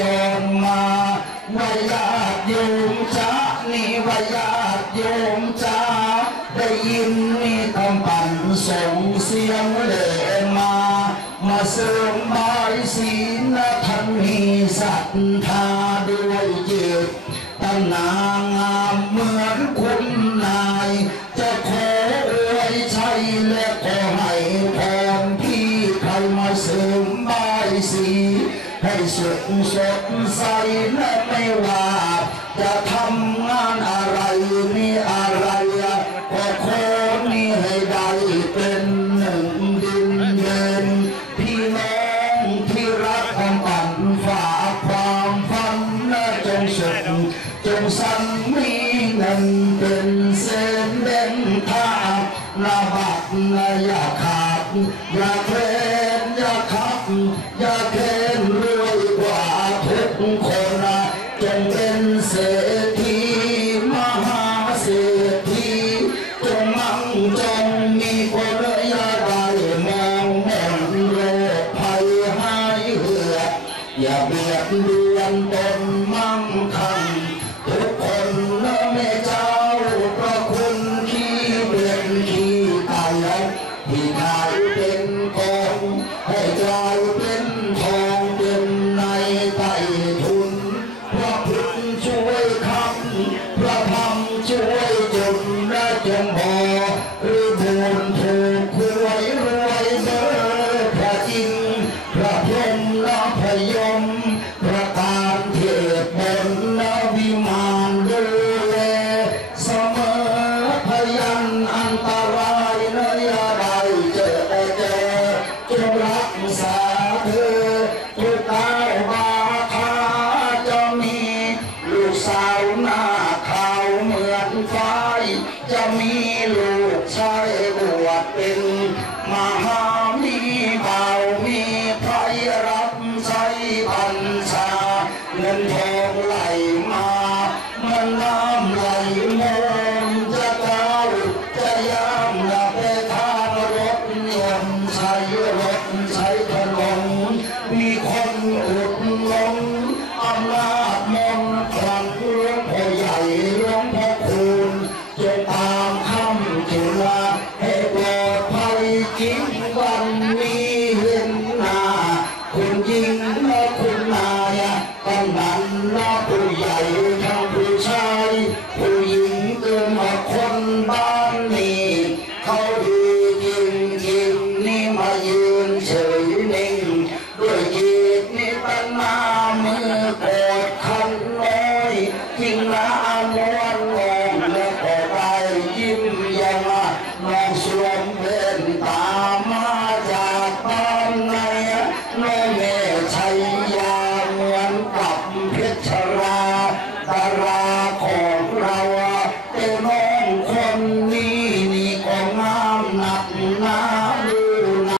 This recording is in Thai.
จงมาวายาติโยมจ้านี่วายาติโยมจ้าได้ยินนี่คำปั่นส่งเสียงเล่มา มาเสริมบายศีลและท่านมีศรัทธาด้วยจิตตั้งนางามเหมือนคุณนาย จะขออวยชัยและขอให้พรพี่ใครมาเสริมบายสี ให้สุขสดใสและไม่ว่า จะทำงานอะไรนี่อะไรก็ขอนี่ให้ได้เป็นหนึ่งดินเดินพี่น้องที่รักความฝันฝากความฝันและจงสุขจงสันมีเงินเป็นเส้นเด่นทางนาบักนาอย่าขาดอย่าเคลนอย่าขับ จงบอหรือบุญถูกควยรวยเบอร์พระอินทร์พระพรหมและพยมพระการเทพบนและวิมานดูแลเสมอพยันอันตรายและอยาได้เจอเจอจงรักษาเธอทุกตายบาทาจะมีลูกสาว จะมีลูกชายบวชเป็นมหามีเบามีไพรรับใช้พันชาเงินทอง ผู้หญิงเป็มากคนบ้านนี้ เขาดูยิงยิงนี่มายืนเฉยนิ่ง ด้วยจิตนี่ตั้งมามือโกดธคันน้อยจิงนะม้วนงงแล้วก็ได้ยิ้มยังน้องสวมเป็นตามาจากบ้านในน้องแม่ชัย